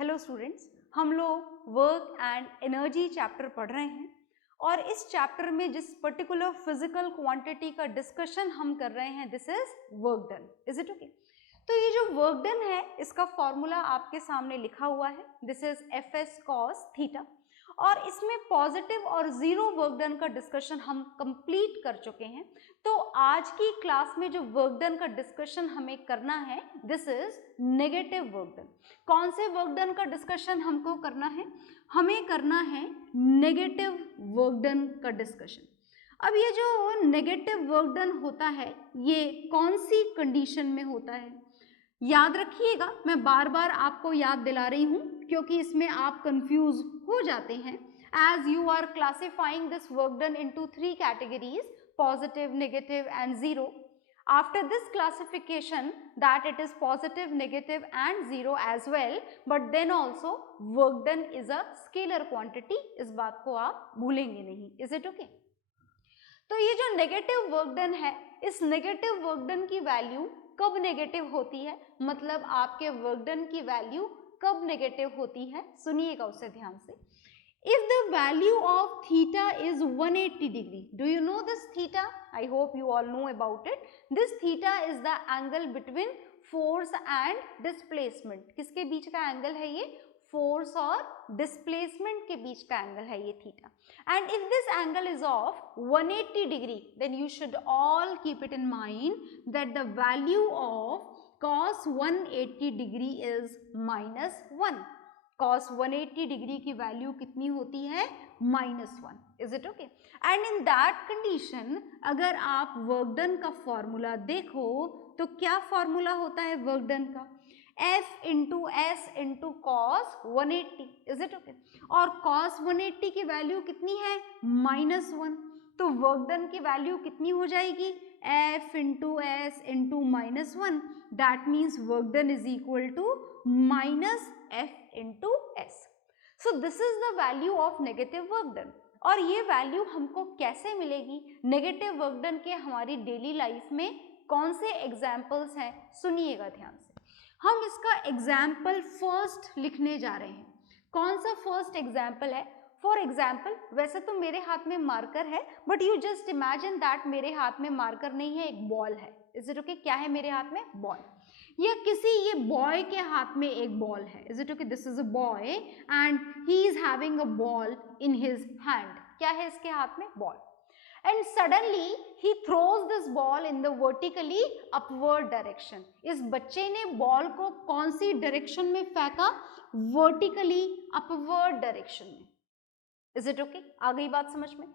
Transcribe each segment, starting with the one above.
Hello students, हम लोग work and energy chapter पढ़ रहे हैं और इस चैप्टर में जिस पर्टिकुलर फिजिकल क्वांटिटी का डिस्कशन हम कर रहे हैं this is work done. Is it okay? तो ये जो वर्क डन है इसका फॉर्मूला आपके सामने लिखा हुआ है, this is F S cos theta, और इसमें पॉजिटिव और जीरो वर्क डन का डिस्कशन हम कंप्लीट कर चुके हैं। तो आज की क्लास में जो वर्क डन का डिस्कशन हमें करना है this is negative work done. कौन से वर्क डन का डिस्कशन हमको करना है? हमें करना है नेगेटिव वर्क डन का डिस्कशन। अब ये जो नेगेटिव वर्क डन होता है ये कौन सी कंडीशन में होता है? याद रखिएगा, मैं बार बार आपको याद दिला रही हूं क्योंकि इसमें आप कंफ्यूज हो जाते हैं। As you are classifying this work done into 3 categories, positive, negative and zero. After this classification that it is positive, negative and zero as well, but then also work done is a scalar quantity. इस बात को आप भूलेंगे नहीं। Is it okay? तो ये जो negative work done है, इस नेगेटिव वर्क डन की वैल्यू कब नेगेटिव होती है, मतलब आपके वर्क डन की वैल्यू कब नेगेटिव होती है, सुनिएगा उसे ध्यान से। If the value of theta is 180 degree, do you know this theta? I hope you all know about it. This theta is the angle between force and displacement. किसके बीच का एंगल है ये? फोर्स और डिस्प्लेसमेंट के बीच का angle है ये theta. And if this angle is of 180 degree, then you should all keep it in mind that the value of cos 180 degree is -1. cos 180 degree की वैल्यू कितनी होती है? -1। Is it okay? And in that condition अगर आप work done का formula देखो तो क्या फॉर्मूला होता है वर्क डन का? F into S into cos 180। Is it okay? और cos 180 की वैल्यू कितनी है? -1। तो वर्क डन की वैल्यू कितनी हो जाएगी? F into S into -1, that means work done is equal to -F into S. So this is the value of negative work done. और ये वैल्यू हमको कैसे मिलेगी? नेगेटिव वर्क डन के हमारी डेली लाइफ में कौन से एग्जाम्पल्स हैं, सुनिएगा ध्यान से। हम इसका एग्जाम्पल फर्स्ट लिखने जा रहे हैं। कौन सा फर्स्ट एग्जाम्पल है? फॉर एग्जाम्पल, वैसे तो मेरे हाथ में मार्कर है but you just imagine that मेरे हाथ में मार्कर नहीं है, एक बॉल है। Is it okay? क्या है मेरे हाथ में? बॉल। या किसी ये बॉय के हाथ में एक बॉल है। Is it okay? This is a boy and he is having a ball in his hand. क्या है इसके हाथ में? Ball. And suddenly he throws this ball in the vertically upward direction. इस बच्चे ने बॉल को कौन सी डायरेक्शन में फेंका? वर्टिकली अपवर्ड डायरेक्शन में। Is it okay? आ गई बात समझ में?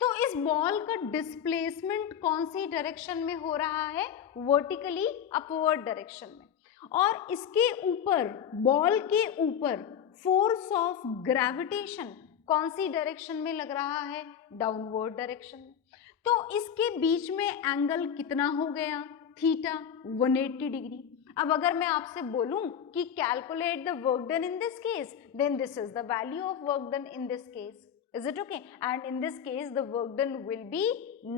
तो इस बॉल का डिस्प्लेसमेंट कौन सी डायरेक्शन में हो रहा है? वर्टिकली अपवर्ड डायरेक्शन में। और इसके ऊपर, बॉल के ऊपर फोर्स ऑफ ग्रेविटेशन कौन सी डायरेक्शन में लग रहा है? डाउनवर्ड डायरेक्शन में। तो इसके बीच में एंगल कितना हो गया? थीटा 180 डिग्री। अब अगर मैं आपसे बोलूं कि calculate the work done in this case, then this is the value of work done in this case. Is it okay? And in this case the work done will be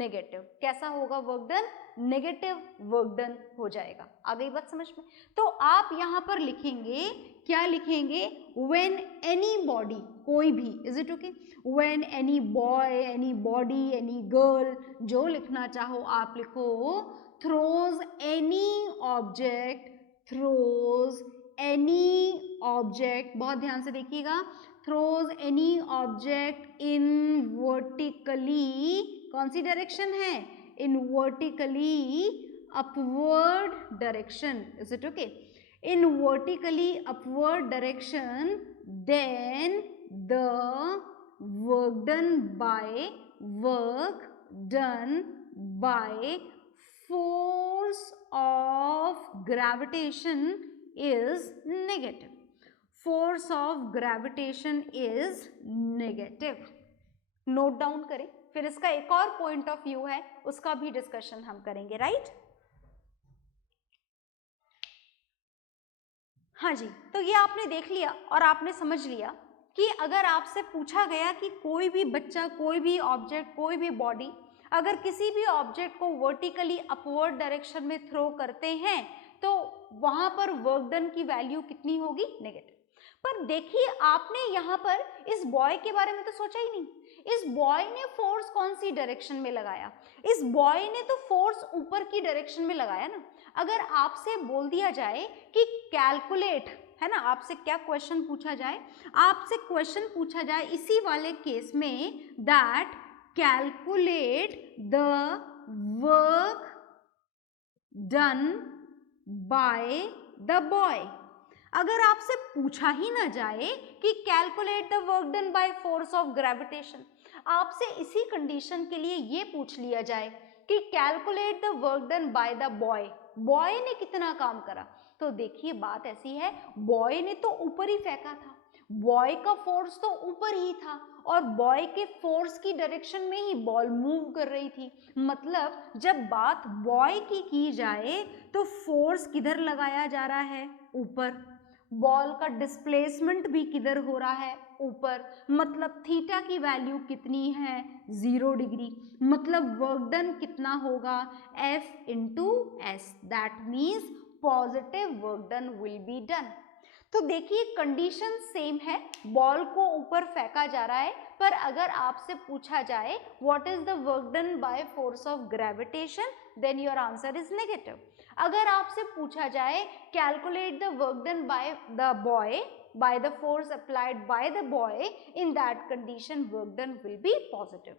negative. कैसा होगा work done? Negative work done हो जाएगा। आ गई बात समझ में? तो आप यहाँ पर लिखेंगे, क्या लिखेंगे? When any body, कोई भी, is it okay? When any boy, any body, any girl, जो लिखना चाहो आप लिखो, throws any object, throws any object, बहुत ध्यान से देखिएगा, throws any object in vertically, कौन सी डायरेक्शन है? in vertically upward direction. Is it okay? in vertically upward direction, then the work done by force of gravitation is negative. Force of gravitation is negative. Note down करें, फिर इसका एक और point of view है उसका भी discussion हम करेंगे, राइट? हाँ जी, तो ये आपने देख लिया और आपने समझ लिया कि अगर आपसे पूछा गया कि कोई भी बच्चा, कोई भी ऑब्जेक्ट, कोई भी बॉडी अगर किसी भी ऑब्जेक्ट को वर्टिकली अपवर्ड डायरेक्शन में थ्रो करते हैं तो वहां पर वर्क डन की वैल्यू कितनी होगी? नेगेटिव। पर देखिए आपने यहाँ पर इस बॉय के बारे में तो सोचा ही नहीं। इस बॉय ने फोर्स कौन सी डायरेक्शन में लगाया? इस बॉय ने तो फोर्स ऊपर की डायरेक्शन में लगाया ना। अगर आपसे बोल दिया जाए कि कैलकुलेट, है ना, आपसे क्या क्वेश्चन पूछा जाए, आपसे क्वेश्चन पूछा जाए इसी वाले केस में that calculate the work done by the boy. अगर आपसे पूछा ही ना जाए कि calculate the work done by force of gravitation, आपसे इसी कंडीशन के लिए ये पूछ लिया जाए कि calculate the work done by the boy, boy ने कितना काम करा, तो देखिए बात ऐसी है, बॉय ने तो ऊपर ही फेंका था, बॉय का फोर्स तो ऊपर ही था और बॉय के फोर्स की डायरेक्शन में ही बॉल मूव कर रही थी। मतलब जब बात बॉय की जाए तो फोर्स किधर लगाया जा रहा है? ऊपर। बॉल का डिस्प्लेसमेंट भी किधर हो रहा है? ऊपर। मतलब थीटा की वैल्यू कितनी है? 0 डिग्री। मतलब वर्क डन कितना होगा? F into S, that means positive work done will be done. तो देखिए कंडीशन सेम है, बॉल को ऊपर फेंका जा रहा है, पर अगर आपसे पूछा जाए what is the work done by force of gravitation, then your answer is negative. अगर आपसे पूछा जाए calculate the work done by the boy by the force applied by the boy, in that condition work done will be positive.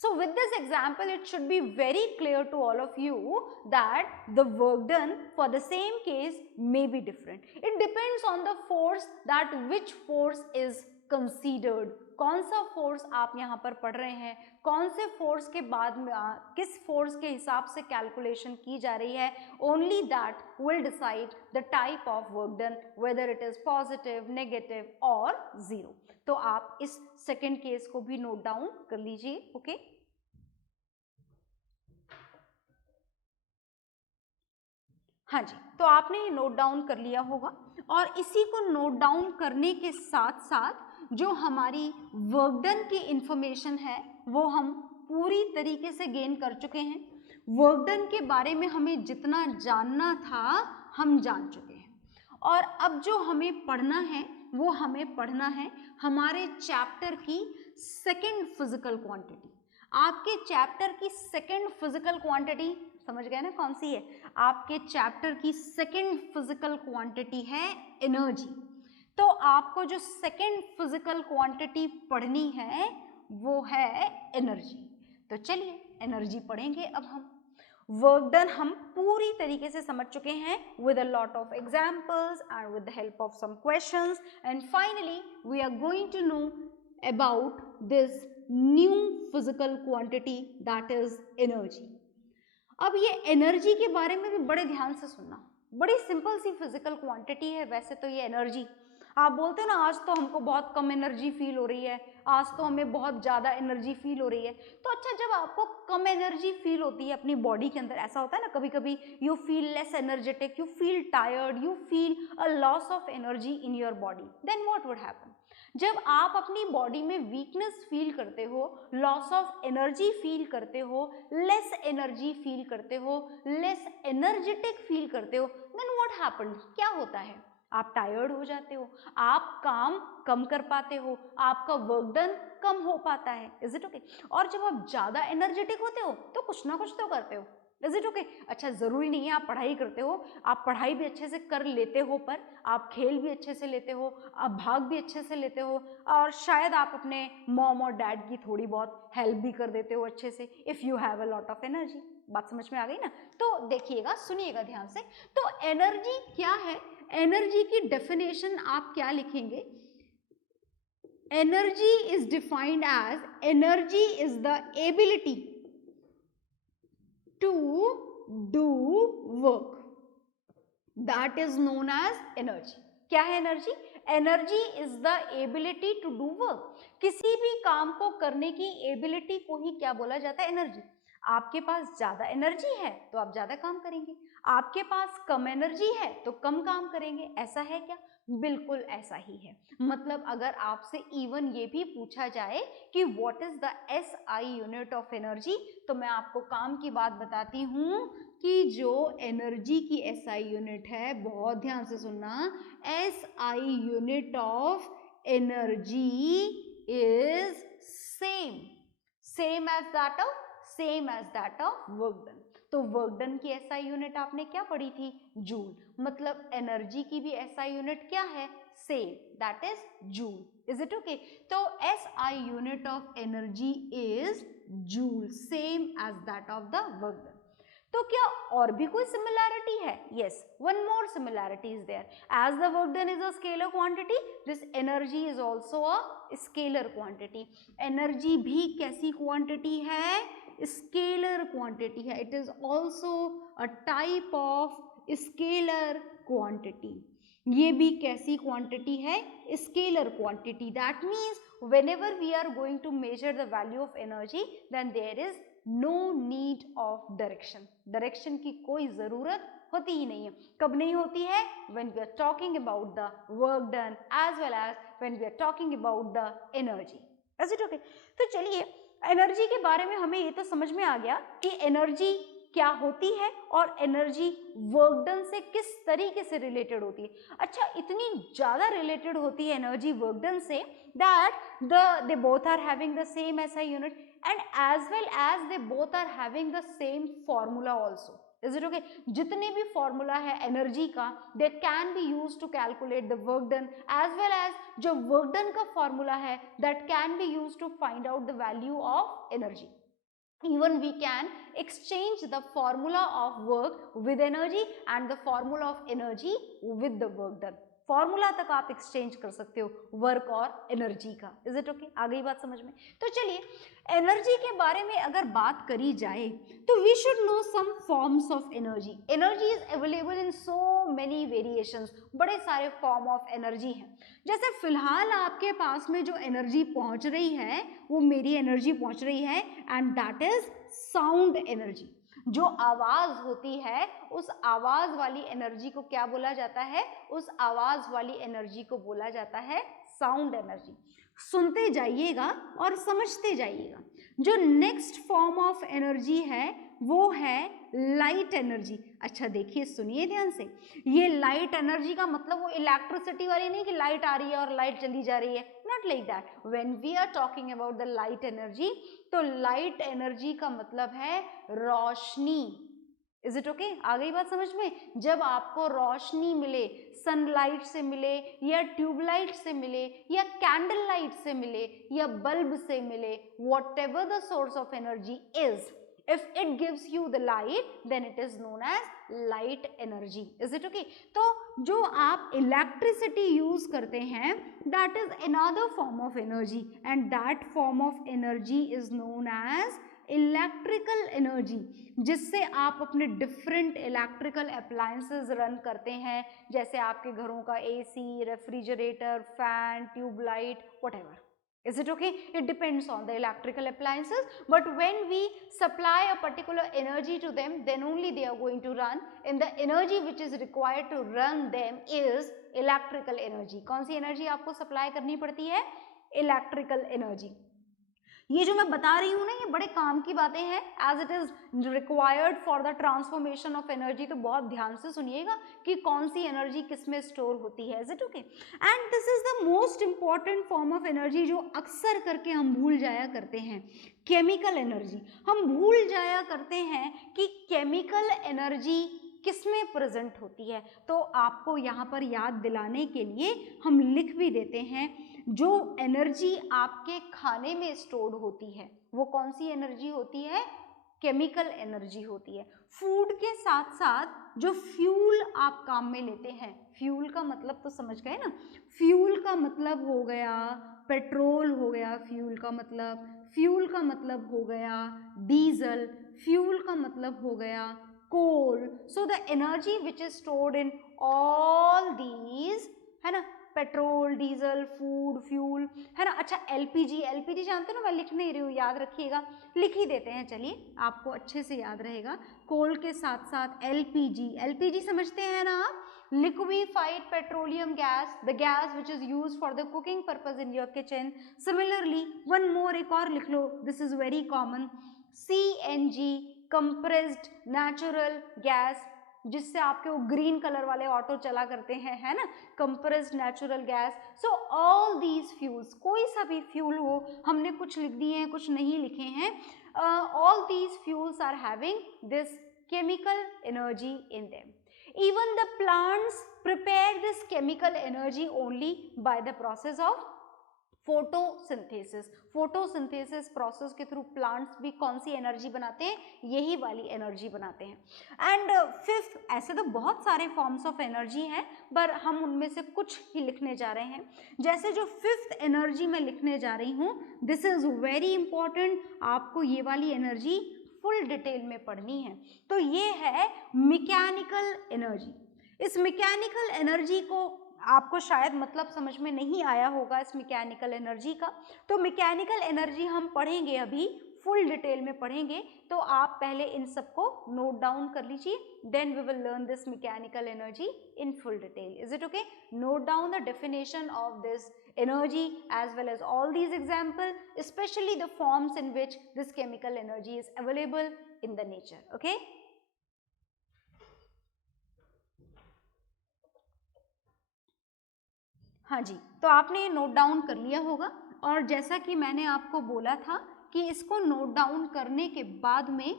So with this example it should be very clear to all of you that the work done for the same case may be different. It depends on the force, that which force is considered, कौन सा force आप यहाँ पर पढ़ रहे हैं, कौन से फोर्स के बाद में किस फोर्स के हिसाब से कैलकुलेशन की जा रही है, only that will decide the type of work done, whether it is positive, negative और जीरो। तो आप इस सेकेंड केस को भी नोट डाउन कर लीजिए। ओके, हाँ जी, तो आपने ये नोट डाउन कर लिया होगा और इसी को नोट डाउन करने के साथ साथ जो हमारी वर्क डन की इंफॉर्मेशन है वो हम पूरी तरीके से गेन कर चुके हैं। वर्क डन के बारे में हमें जितना जानना था हम जान चुके हैं और अब जो हमें पढ़ना है वो हमें पढ़ना है हमारे चैप्टर की सेकेंड फिजिकल क्वांटिटी। आपके चैप्टर की सेकेंड फिजिकल क्वांटिटी समझ गए ना कौन सी है? आपके चैप्टर की सेकेंड फिजिकल क्वांटिटी है एनर्जी। तो आपको जो सेकेंड फिजिकल क्वांटिटी पढ़नी है वो है एनर्जी। तो चलिए एनर्जी पढ़ेंगे। अब हम वर्क डन हम पूरी तरीके से समझ चुके हैं with a lot of examples and with the help of some questions, and finally we are going to know about this new physical quantity that is energy. अब ये एनर्जी के बारे में भी बड़े ध्यान से सुनना, बड़ी सिंपल सी फिजिकल क्वांटिटी है वैसे तो ये एनर्जी। आप बोलते हो ना आज तो हमको बहुत कम एनर्जी फील हो रही है, आज तो हमें बहुत ज़्यादा एनर्जी फील हो रही है। तो अच्छा, जब आपको कम एनर्जी फील होती है अपनी बॉडी के अंदर, ऐसा होता है ना कभी कभी, you feel less energetic, you feel tired, you feel a loss of energy in your body, then what would happen? जब आप अपनी बॉडी में वीकनेस फील करते हो, लॉस ऑफ एनर्जी फील करते हो, लेस एनर्जी फील करते हो, लेस एनर्जेटिक फील करते हो, देन व्हाट हैपन? क्या होता है? आप टायर्ड हो जाते हो, आप काम कम कर पाते हो, आपका वर्क डन कम हो पाता है। Is it okay? और जब आप ज्यादा एनर्जेटिक होते हो तो कुछ ना कुछ तो करते हो। Is it okay? अच्छा, जरूरी नहीं है आप पढ़ाई करते हो, आप पढ़ाई भी अच्छे से कर लेते हो, पर आप खेल भी अच्छे से लेते हो, आप भाग भी अच्छे से लेते हो, और शायद आप अपने मॉम और डैड की थोड़ी बहुत हेल्प भी कर देते हो अच्छे से, if you have a lot of energy. बात समझ में आ गई ना? तो देखिएगा, सुनिएगा ध्यान से। तो एनर्जी क्या है? एनर्जी की डेफिनेशन आप क्या लिखेंगे? Energy is defined as, energy is the ability to do work, that is known as energy. क्या है energy? Energy is the ability to do work. किसी भी काम को करने की एबिलिटी को ही क्या बोला जाता है? एनर्जी। आपके पास ज्यादा एनर्जी है तो आप ज्यादा काम करेंगे, आपके पास कम एनर्जी है तो कम काम करेंगे। ऐसा है क्या? बिल्कुल ऐसा ही है। मतलब अगर आपसे इवन ये भी पूछा जाए कि what is the SI unit of energy, तो मैं आपको काम की बात बताती हूँ, कि जो एनर्जी की एसआई यूनिट है, बहुत ध्यान से सुनना, SI unit of energy is same as that of work done. तो वर्क डन की एसआई यूनिट आपने क्या पढ़ी थी? जूल। मतलब एनर्जी की भी एसआई यूनिट क्या है? Same, that is joule. Is it okay? तो SI unit of energy is joule, same as that of the work done. तो क्या और भी कोई सिमिलैरिटी है? Yes, one more similarity is there. As the work done is a scalar quantity, this energy is also a scalar quantity. Energy भी कैसी quantity है? Scalar quantity है। It is also a type of scalar quantity. ये भी कैसी quantity है? Scalar quantity. That means whenever we are going to measure the value of energy, then there is no need of direction. Direction की कोई जरूरत होती ही नहीं है। कब नहीं होती है? when we are talking about the work done as well as when we are talking about the energy. Is it okay? तो चलिए, एनर्जी के बारे में हमें ये तो समझ में आ गया कि एनर्जी क्या होती है और एनर्जी वर्क डन से किस तरीके से रिलेटेड होती है। अच्छा, इतनी ज्यादा रिलेटेड होती है एनर्जी वर्क डन से that they both are having the same SI unit and as well as they both are having the same formula also. Is it okay? जितने भी फॉर्मूला है एनर्जी का, they can be used to calculate the work done as well as जो work done का formula है that can be used to find out the value of energy. Even we can exchange the formula of work with energy and the formula of energy with the work done. Formula तक आप exchange कर सकते हो work और energy का। Is it okay? आ गई बात समझ में? तो चलिए, एनर्जी के बारे में अगर बात करी जाए तो we should know some forms of energy. Energy is available in so many variations, बड़े सारे फॉर्म ऑफ एनर्जी हैं। जैसे फिलहाल आपके पास में जो एनर्जी पहुंच रही है वो मेरी एनर्जी पहुंच रही है and that is sound energy. जो आवाज होती है उस आवाज वाली एनर्जी को क्या बोला जाता है? उस आवाज वाली एनर्जी को बोला जाता है साउंड एनर्जी। सुनते जाइएगा और समझते जाइएगा। जो नेक्स्ट फॉर्म ऑफ एनर्जी है वो है लाइट एनर्जी। अच्छा देखिए, सुनिए ध्यान से, ये लाइट एनर्जी का मतलब वो इलेक्ट्रिसिटी वाली नहीं कि लाइट आ रही है और लाइट चली जा रही है, not like that. When we are talking about the light energy, तो लाइट एनर्जी का मतलब है रोशनी। इज इट ओके? आ गई बात समझ में? जब आपको रोशनी मिले, सनलाइट से मिले या ट्यूबलाइट से मिले या कैंडल लाइट से मिले या बल्ब से मिले, what ever the source of energy is, if it gives you the light then it is known as light energy. Is it okay? तो जो आप electricity use करते हैं that is another form of energy and that form of energy is known as electrical energy, जिससे आप अपने different electrical appliances run करते हैं, जैसे आपके घरों का AC, refrigerator, fan, tube light, whatever. Is it okay? It depends on the electrical appliances, but when we supply a particular energy to them, then only they are going to run, and the energy which is required to run them is electrical energy. कौन सी energy आपको supply करनी पड़ती है? Electrical energy. ये जो मैं बता रही हूँ ना, ये बड़े काम की बातें हैं, as it is required for the transformation of energy. तो बहुत ध्यान से सुनिएगा कि कौन सी एनर्जी किस में स्टोर होती है। Is it okay? And this is the most important form of energy जो अक्सर करके हम भूल जाया करते हैं, केमिकल एनर्जी। हम भूल जाया करते हैं कि केमिकल एनर्जी किस में प्रेजेंट होती है। तो आपको यहाँ पर याद दिलाने के लिए हम लिख भी देते हैं, जो एनर्जी आपके खाने में स्टोर्ड होती है वो कौन सी एनर्जी होती है? केमिकल एनर्जी होती है। फूड के साथ साथ जो फ्यूल आप काम में लेते हैं, फ्यूल का मतलब तो समझ गए ना, फ्यूल का मतलब हो गया पेट्रोल, हो गया फ्यूल का मतलब हो गया डीजल, फ्यूल का मतलब हो गया coal. So the energy which is stored in all these, है ना, पेट्रोल, डीजल, फूड, फ्यूल, है ना। अच्छा, एलपीजी, एलपीजी जानते हो ना, मैं लिख नहीं रही हूँ, याद रखिएगा, लिख ही देते हैं, चलिए आपको अच्छे से याद रहेगा। कोल के साथ साथ एलपीजी, एलपीजी समझते हैं ना आप, liquefied petroleum gas, the gas which is use for the cooking purpose in your kitchen. Similarly one more, एक और लिख लो, this is very common, CNG, compressed natural gas, जिससे आपके वो ग्रीन कलर वाले ऑटो चला करते हैं, है ना, compressed natural gas. So all these fuels, कोई सा भी फ्यूल हो, हमने कुछ लिख दिए हैं कुछ नहीं लिखे हैं, all these fuels are having this chemical energy in them. Even the plants prepare this chemical energy only by the process of photosynthesis. photosynthesis process के थ्रू plants भी कौन सी एनर्जी बनाते हैं, यही वाली एनर्जी बनाते हैं। एंड फिफ्थ, ऐसे तो बहुत सारे फॉर्म्स ऑफ एनर्जी हैं, पर हम उनमें से कुछ ही लिखने जा रहे हैं। जैसे जो फिफ्थ एनर्जी मैं लिखने जा रही हूँ, दिस इज वेरी इंपॉर्टेंट, आपको ये वाली एनर्जी फुल डिटेल में पढ़नी है। तो ये है मैकेनिकल एनर्जी। इस मैकेनिकल एनर्जी को आपको शायद मतलब समझ में नहीं आया होगा इस मैकेनिकल एनर्जी का, तो मैकेनिकल एनर्जी हम पढ़ेंगे, अभी फुल डिटेल में पढ़ेंगे। तो आप पहले इन सबको नोट डाउन कर लीजिए, then we will learn this mechanical energy in full detail. Is it okay? Note down the definition of this energy as well as all these examples, especially the forms in which this chemical energy is available in the nature. Okay? हाँ जी, तो आपने ये note down कर लिया होगा, और जैसा कि मैंने आपको बोला था कि इसको नोट डाउन करने के बाद में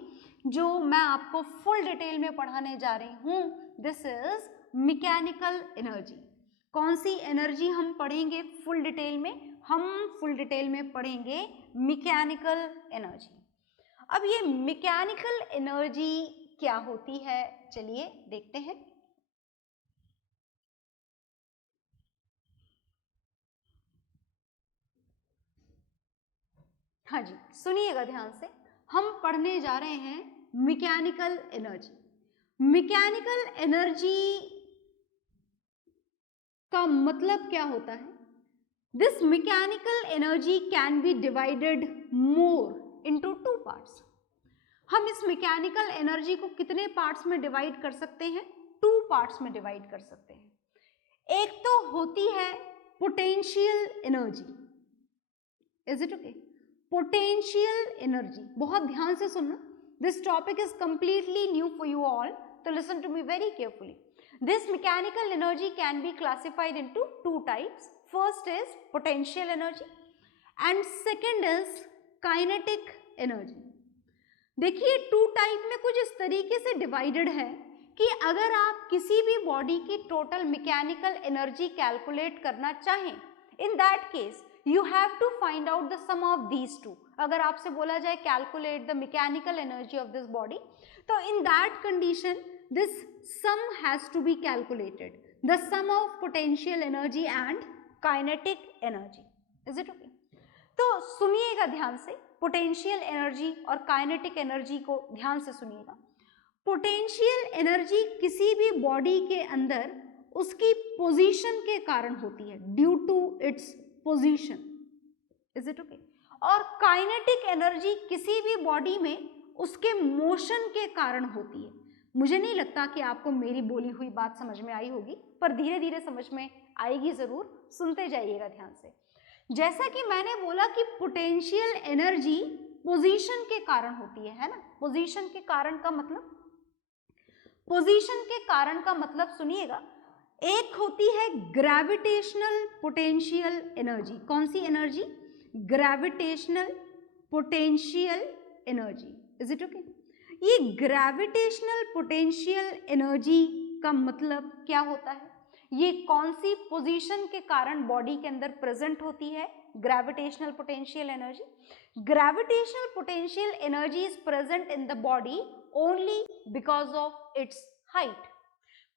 जो मैं आपको फुल डिटेल में पढ़ाने जा रही हूँ, दिस इज मैकेनिकल एनर्जी। कौन सी एनर्जी हम पढ़ेंगे फुल डिटेल में? हम फुल डिटेल में पढ़ेंगे मैकेनिकल एनर्जी। अब ये मैकेनिकल एनर्जी क्या होती है, चलिए देखते हैं। हाँ जी, सुनिएगा ध्यान से, हम पढ़ने जा रहे हैं मैकेनिकल एनर्जी। मैकेनिकल एनर्जी का मतलब क्या होता है? This mechanical energy can be divided more into two parts. हम इस मैकेनिकल एनर्जी को कितने पार्ट्स में डिवाइड कर सकते हैं? टू पार्ट्स में डिवाइड कर सकते हैं। एक तो होती है potential energy. Is it okay? Potential energy, बहुत ध्यान से सुनना, this topic is completely new for you all, तो listen to me very carefully. This mechanical energy can be classified into two types. First is potential energy and second is kinetic energy. देखिए, to type में कुछ इस तरीके से divided है कि अगर आप किसी भी बॉडी की टोटल मैकेनिकल एनर्जी कैलकुलेट करना चाहें, in that case you have to find out the sum of these two. अगर आपसे बोला जाए calculate the mechanical energy of this body, तो in that condition this sum has to be calculated, the sum of potential energy and kinetic energy. Is it okay? तो सुनिएगा ध्यान से, potential energy और काइनेटिक एनर्जी को ध्यान से सुनिएगा। पोटेंशियल एनर्जी किसी भी बॉडी के अंदर उसकी पोजीशन के कारण होती है, due to its position. Is it okay? और काइनेटिक एनर्जी किसी भी बॉडी में उसके मोशन के कारण होती है। मुझे नहीं लगता कि आपको मेरी बोली हुई बात समझ में आई होगी, पर धीरे धीरे समझ में आएगी जरूर, सुनते जाइएगा ध्यान से। जैसा कि मैंने बोला कि पोटेंशियल एनर्जी पोजीशन के कारण होती है ना? पोजीशन के कारण का मतलब, पोजीशन के कारण का मतलब सुनिएगा, एक होती है ग्रेविटेशनल पोटेंशियल एनर्जी। कौन सी energy? Gravitational potential energy. Is it okay? ये ग्रेविटेशनल पोटेंशियल एनर्जी का मतलब क्या होता है? ये कौन सी पोजीशन के कारण बॉडी के अंदर प्रेजेंट होती है? Gravitational potential energy. Gravitational potential energy is present in the body only because of its height.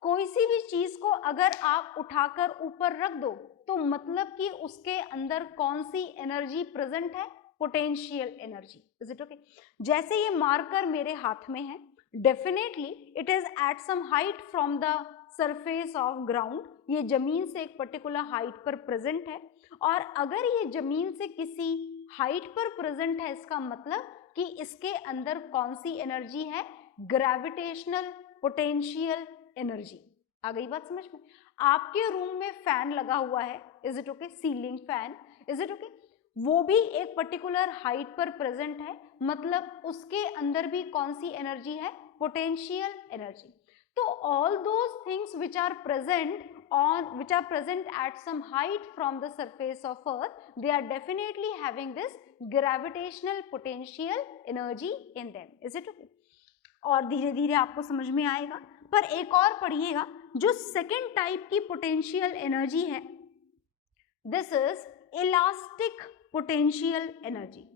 कोई सी भी चीज को अगर आप उठाकर ऊपर रख दो, तो मतलब कि उसके अंदर कौन सी एनर्जी प्रेजेंट है? Potential energy. Is it okay? जैसे ये मार्कर मेरे हाथ में है, definitely it is at some height from the surface of ground. ये जमीन से एक पर्टिकुलर हाइट पर प्रेजेंट है, और अगर ये जमीन से किसी हाइट पर प्रेजेंट है, इसका मतलब कि इसके अंदर कौन सी एनर्जी है? Gravitational potential energy. आ गई बात समझ में? आपके रूम में फैन लगा हुआ है, is it okay? Ceiling fan, is it okay? वो भी एक पर्टिकुलर हाइट पर प्रेजेंट है, मतलब उसके अंदर भी कौन सी एनर्जी है, पोटेंशियल एनर्जी। तो all those things which are present at some height from the surface of earth, they are definitely having this gravitational potential energy in them. Is it okay? और धीरे धीरे आपको समझ में आएगा। पर एक और पढ़िएगा, जो सेकेंड टाइप की पोटेंशियल एनर्जी है, this is elastic potential energy.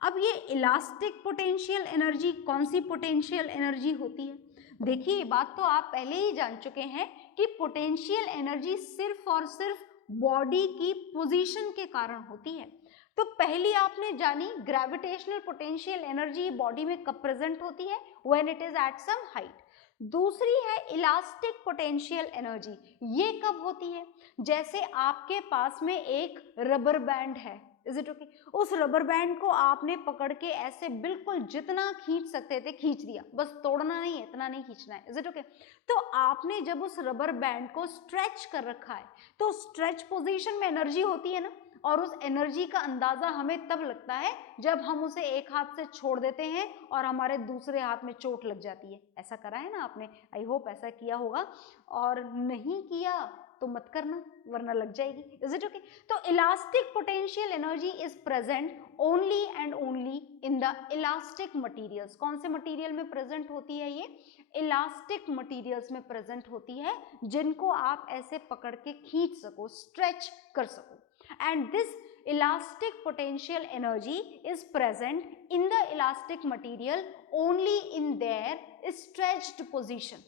अब ये इलास्टिक पोटेंशियल एनर्जी कौन सी पोटेंशियल एनर्जी होती है? देखिए, ये बात तो आप पहले ही जान चुके हैं कि पोटेंशियल एनर्जी सिर्फ और सिर्फ बॉडी की पोजीशन के कारण होती है। तो पहली आपने जानी ग्रेविटेशनल पोटेंशियल एनर्जी बॉडी में कब प्रेजेंट होती है, when it is at some height. दूसरी है इलास्टिक पोटेंशियल एनर्जी, ये कब होती है, जैसे आपके पास में एक रबर बैंड है, इज इट ओके, उस रबर बैंड को आपने पकड़ के ऐसे बिल्कुल जितना खींच सकते थे खींच दिया, बस तोड़ना नहीं है, इतना नहीं खींचना है, इज इट ओके। तो आपने जब उस रबर बैंड को स्ट्रेच कर रखा है, तो स्ट्रेच पोजीशन में एनर्जी होती है ना, और उस एनर्जी का अंदाजा हमें तब लगता है जब हम उसे एक हाथ से छोड़ देते हैं और हमारे दूसरे हाथ में चोट लग जाती है। ऐसा करा है ना आपने? आई होप ऐसा किया होगा, और नहीं किया तो मत करना वरना लग जाएगी। Is it okay? तो elastic potential energy is present only and only in the elastic materials. कौन से मटेरियल में प्रेजेंट होती है ये? इलास्टिक मटेरियल्स में प्रेजेंट होती है, जिनको आप ऐसे पकड़ के खींच सको, स्ट्रेच कर सको। And this elastic potential energy is present in the elastic material only in their stretched position.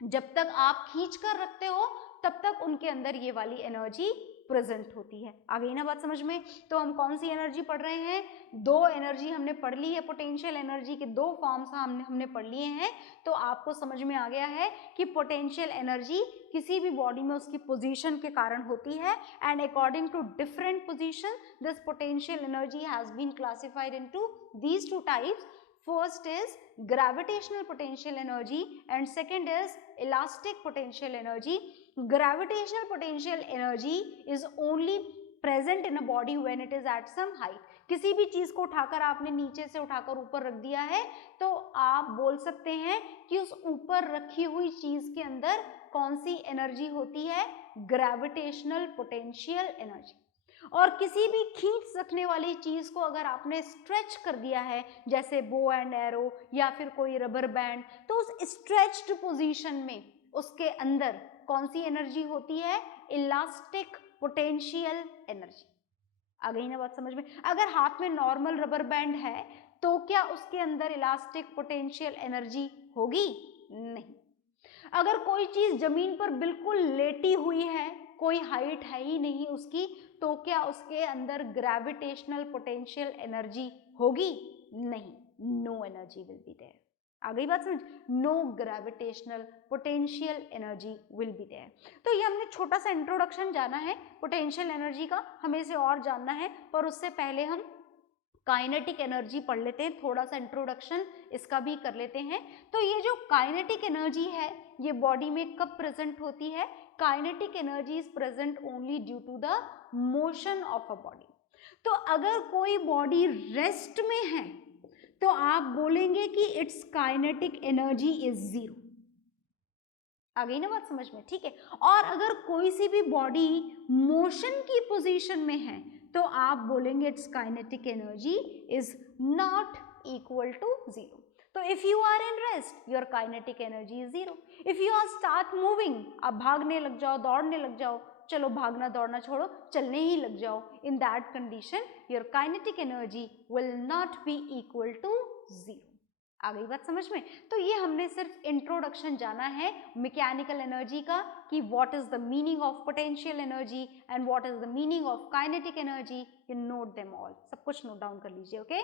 जब तक आप खींच कर रखते हो तब तक उनके अंदर ये वाली एनर्जी प्रेजेंट होती है। आ गई ना बात समझ में? तो हम कौन सी एनर्जी पढ़ रहे हैं? दो एनर्जी हमने पढ़ ली है, पोटेंशियल एनर्जी के दो फॉर्म्स हमने पढ़ लिए हैं। तो आपको समझ में आ गया है कि पोटेंशियल एनर्जी किसी भी बॉडी में उसकी पोजीशन के कारण होती है, and according to different position this potential energy has been classified into these two types. First is gravitational potential energy and second is elastic potential energy. Gravitational potential energy is only present in a body when it is at some height. किसी भी चीज को उठाकर आपने नीचे से उठाकर ऊपर रख दिया है, तो आप बोल सकते हैं कि उस ऊपर रखी हुई चीज के अंदर कौन सी एनर्जी होती है? Gravitational potential energy. और किसी भी खींच सकने वाली चीज को अगर आपने स्ट्रेच कर दिया है, जैसे बो एंड एरो या फिर कोई रबर बैंड, तो उस स्ट्रेच्ड पोजीशन में उसके अंदर कौन सी एनर्जी होती है? Elastic potential energy. आ गई ना बात समझ में? अगर हाथ में नॉर्मल रबर बैंड है तो क्या उसके अंदर इलास्टिक पोटेंशियल एनर्जी होगी? नहीं। अगर कोई चीज जमीन पर बिल्कुल लेटी हुई है, कोई हाइट है ही नहीं उसकी, तो क्या उसके अंदर ग्रेविटेशनल पोटेंशियल एनर्जी होगी? नहीं। No energy will be there. आ गई बात समझ? No gravitational potential energy will be there. तो ये हमने छोटा सा इंट्रोडक्शन जाना है पोटेंशियल एनर्जी का, हमें इसे और जानना है, पर उससे पहले हम काइनेटिक एनर्जी पढ़ लेते हैं, थोड़ा सा इंट्रोडक्शन इसका भी कर लेते हैं। तो ये जो काइनेटिक एनर्जी है ये बॉडी में कब प्रेजेंट होती है? Kinetic energy is present only due to the motion of a body. तो अगर कोई बॉडी रेस्ट में है तो आप बोलेंगे कि it's kinetic energy is zero. आ गई ना बात समझ में? ठीक है। और अगर कोई सी भी बॉडी मोशन की पोजीशन में है तो आप बोलेंगे it's kinetic energy is not equal to zero. तो if you are in rest your kinetic energy is zero. If you are start moving, आप भागने लग जाओ, दौड़ने लग जाओ, चलो भागना दौड़ना छोड़ो, चलने ही लग जाओ, in that condition your kinetic energy will not be equal to zero. आ गई बात समझ में? तो ये हमने सिर्फ इंट्रोडक्शन जाना है मैकेनिकल एनर्जी का, कि what is the meaning of potential energy and what is the meaning of kinetic energy. You note them all, सब कुछ नोट डाउन कर लीजिए। ओके,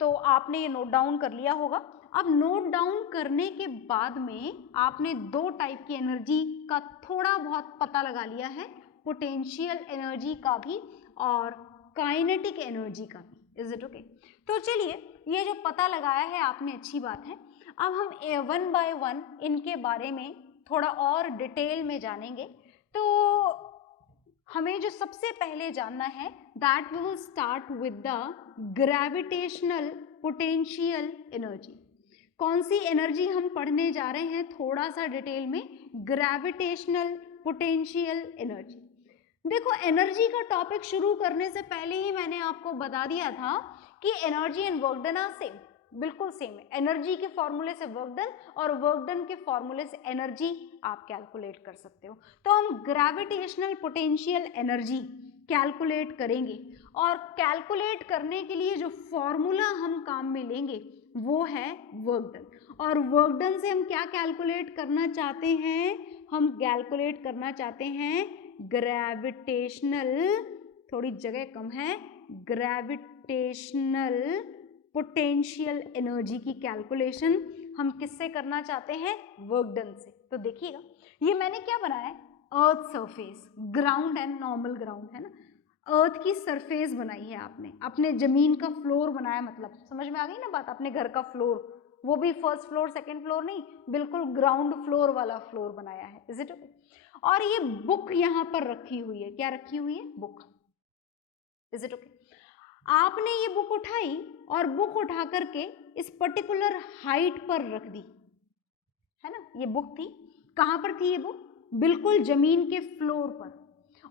तो आपने ये नोट डाउन कर लिया होगा। अब नोट डाउन करने के बाद में आपने दो टाइप की एनर्जी का थोड़ा बहुत पता लगा लिया है, पोटेंशियल एनर्जी का भी और काइनेटिक एनर्जी का भी। Is it okay? तो चलिए, ये जो पता लगाया है आपने, अच्छी बात है। अब हम वन बाय वन इनके बारे में थोड़ा और डिटेल में जानेंगे। तो हमें जो सबसे पहले जानना है that we will start with the gravitational potential energy. कौन सी एनर्जी हम पढ़ने जा रहे हैं थोड़ा सा डिटेल में, ग्रेविटेशनल पोटेंशियल एनर्जी। देखो एनर्जी का टॉपिक शुरू करने से पहले ही मैंने आपको बता दिया था कि energy and work done are same, बिल्कुल सेम है। एनर्जी के फॉर्मूले से वर्क डन और वर्क डन के फॉर्मूले से एनर्जी आप कैलकुलेट कर सकते हो। तो हम ग्रेविटेशनल पोटेंशियल एनर्जी कैलकुलेट करेंगे और कैलकुलेट करने के लिए जो फॉर्मूला हम काम में लेंगे वो है वर्क डन। और वर्क डन से हम क्या कैलकुलेट करना चाहते हैं, हम कैलकुलेट करना चाहते हैं ग्रेविटेशनल, थोड़ी जगह कम है, ग्रेविटेशनल पोटेंशियल एनर्जी की कैलकुलेशन हम किससे करना चाहते हैं, वर्क डन से। तो देखिएगा ये मैंने क्या बनाया है, earth surface, ground and normal ground है ना, अर्थ की सरफेस बनाई है आपने, अपने जमीन का फ्लोर बनाया, मतलब समझ में आ गई ना बात, अपने घर का फ्लोर, वो भी फर्स्ट फ्लोर सेकंड फ्लोर नहीं, बिल्कुल ग्राउंड फ्लोर वाला फ्लोर बनाया है। Is it okay? और ये बुक यहाँ पर रखी हुई है, क्या रखी हुई है, बुक। Is it okay? आपने ये बुक उठाई और बुक उठा करके इस पर्टिकुलर हाइट पर रख दी, है ना। ये बुक थी, कहाँ पर थी ये बुक, बिल्कुल जमीन के फ्लोर पर,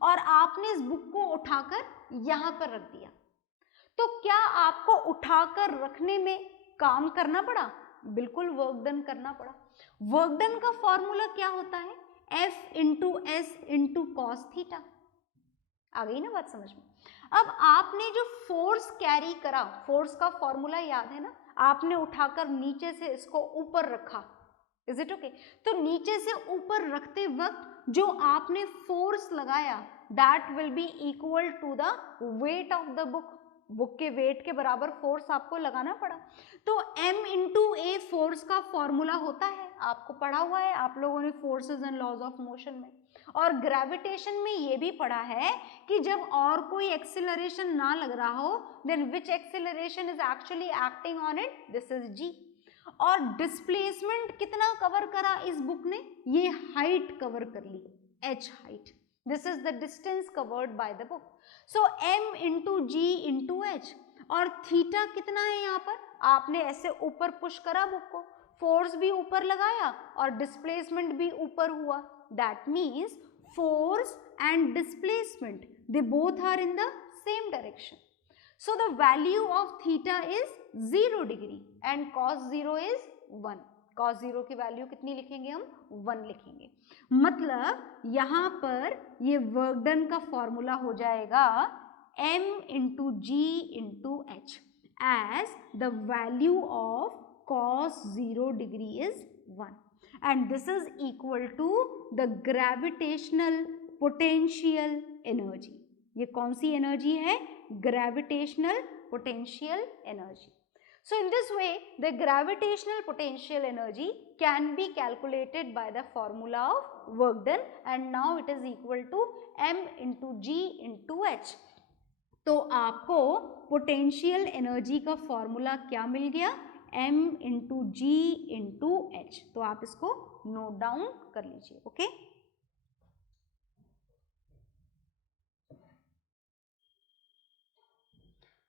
और आपने इस बुक को उठाकर यहाँ पर रख दिया। तो क्या आपको उठाकर रखने में काम करना पड़ा, बिल्कुल वर्क डन करना पड़ा। वर्क डन का फॉर्मूला क्या होता है, F into S into cos theta. आ गई ना बात समझ में। अब आपने जो फोर्स कैरी करा, फोर्स का फॉर्मूला याद है ना, आपने उठाकर नीचे से इसको ऊपर रखा। Is it okay? तो नीचे से ऊपर रखते वक्त जो आपने फोर्स लगाया that will be equal to the weight of the book. Book के वेट के बराबर फोर्स आपको लगाना पड़ा। तो m इंटू ए फोर्स का फॉर्मूला होता है, आपको पढ़ा हुआ है आप लोगों ने forces and laws of motion में। और ग्रेविटेशन में ये भी पढ़ा है कि जब और कोई एक्सिलरेशन ना लग रहा हो then which acceleration is actually acting on it, this is g। और डिस्प्लेसमेंट कितना कवर करा इस बुक ने, ये हाइट कवर कर ली, h height, this is the distance covered by the book. So m into g into h. और theta कितना है यहाँ पर, आपने ऐसे ऊपर पुश करा बुक को, फोर्स भी ऊपर लगाया और डिस्प्लेसमेंट भी ऊपर हुआ, that means force and displacement they both are in the same direction. So the value of theta is 0 degree and cos 0 is 1. cos 0 की वैल्यू कितनी लिखेंगे हम, 1 लिखेंगे। मतलब यहाँ पर ये वर्क डन का फॉर्मूला हो जाएगा m into g into h as the value of cos 0 degree is 1 and this is equal to the gravitational potential energy। ये कौन सी एनर्जी है, gravitational potential energy। So in this way the gravitational potential energy can be calculated by the formula of work done and now it is equal to m into g into h। तो आपको potential energy का formula क्या मिल गया, m into g into H. तो आप इसको note down कर लीजिए। ओके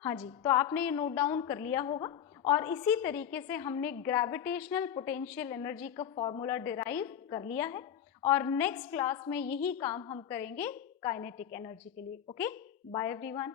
हाँ जी, तो आपने ये नोट डाउन कर लिया होगा। और इसी तरीके से हमने ग्रेविटेशनल पोटेंशियल एनर्जी का फॉर्मूला डिराइव कर लिया है और नेक्स्ट क्लास में यही काम हम करेंगे काइनेटिक एनर्जी के लिए। Okay, bye everyone.